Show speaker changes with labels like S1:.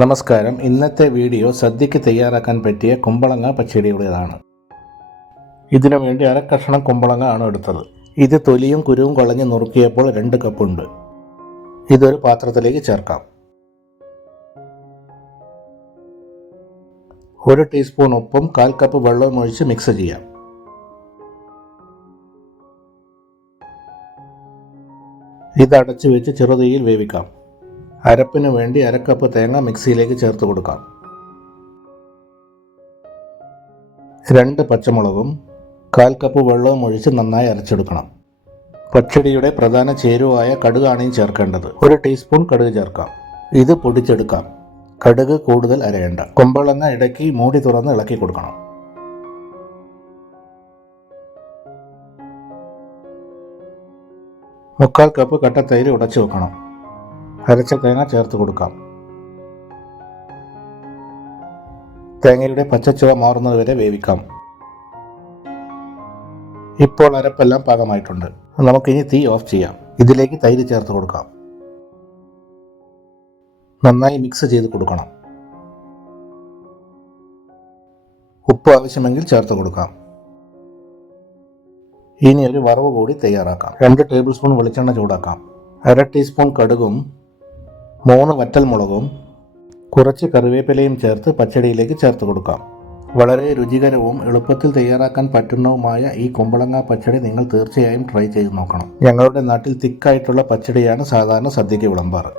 S1: നമസ്കാരം. ഇന്നത്തെ വീഡിയോ സദ്യക്ക് തയ്യാറാക്കാൻ പറ്റിയ കുമ്പളങ്ങ പച്ചടിയുടേതാണ്. ഇതിനു വേണ്ടി അരക്കഷണം കുമ്പളങ്ങ ആണ് എടുത്തത്. ഇത് തൊലിയും കുരുവും കളഞ്ഞ് നുറുക്കിയപ്പോൾ രണ്ട് കപ്പുണ്ട് ഇതൊരു പാത്രത്തിലേക്ക് ചേർക്കാം. ഒരു ടീസ്പൂൺ ഉപ്പും കാൽ കപ്പ് വെള്ളവും ഒഴിച്ച് മിക്സ് ചെയ്യാം. ഇത് അടച്ചു വെച്ച് ചെറുതീയിൽ വേവിക്കാം. അരപ്പിന് വേണ്ടി അരക്കപ്പ് തേങ്ങ മിക്സിയിലേക്ക് ചേർത്ത് കൊടുക്കാം. രണ്ട് പച്ചമുളകും കാൽ കപ്പ് വെള്ളവും ഒഴിച്ച് നന്നായി അരച്ചെടുക്കണം. പച്ചടിയുടെ പ്രധാന ചേരുവായ കടുകാണ് ചേർക്കേണ്ടത്. ഒരു ടീസ്പൂൺ കടുക് ചേർക്കാം. ഇത് പൊടിച്ചെടുക്കാം. കടുക് കൂടുതൽ അരയേണ്ട. കൊമ്പളങ്ങ ഇടയ്ക്ക് മൂടി തുറന്ന് ഇളക്കി കൊടുക്കണം. മുക്കാൽ കപ്പ് കട്ടത്തൈര് ഉടച്ചു വെക്കണം. അരച്ച തേങ്ങ ചേർത്ത് കൊടുക്കാം. തേങ്ങയുടെ പച്ചച്ചുവ മാറുന്നത് വരെ വേവിക്കാം. ഇപ്പോൾ അരപ്പെല്ലാം പാകമായിട്ടുണ്ട്. നമുക്കിനി തീ ഓഫ് ചെയ്യാം. ഇതിലേക്ക് തൈര് ചേർത്ത് കൊടുക്കാം. നന്നായി മിക്സ് ചെയ്ത് കൊടുക്കണം. ഉപ്പ് ആവശ്യമെങ്കിൽ ചേർത്ത് കൊടുക്കാം. ഇനി ഒരു വറവ് കൂടി തയ്യാറാക്കാം. രണ്ട് ടേബിൾ സ്പൂൺ വെളിച്ചെണ്ണ ചൂടാക്കാം. അര ടീസ്പൂൺ കടുകും മൂന്ന് വറ്റൽമുളകും കുറച്ച് കറിവേപ്പിലയും ചേർത്ത് പച്ചടിയിലേക്ക് ചേർത്ത് കൊടുക്കാം. വളരെ രുചികരവും എളുപ്പത്തിൽ തയ്യാറാക്കാൻ പറ്റുന്നതുമായ ഈ കുമ്പളങ്ങ പച്ചടി നിങ്ങൾ തീർച്ചയായും ട്രൈ ചെയ്ത് നോക്കണം. ഞങ്ങളുടെ നാട്ടിൽ തിക്കായിട്ടുള്ള പച്ചടിയാണ് സാധാരണ സദ്യയ്ക്ക് വിളമ്പാറ്.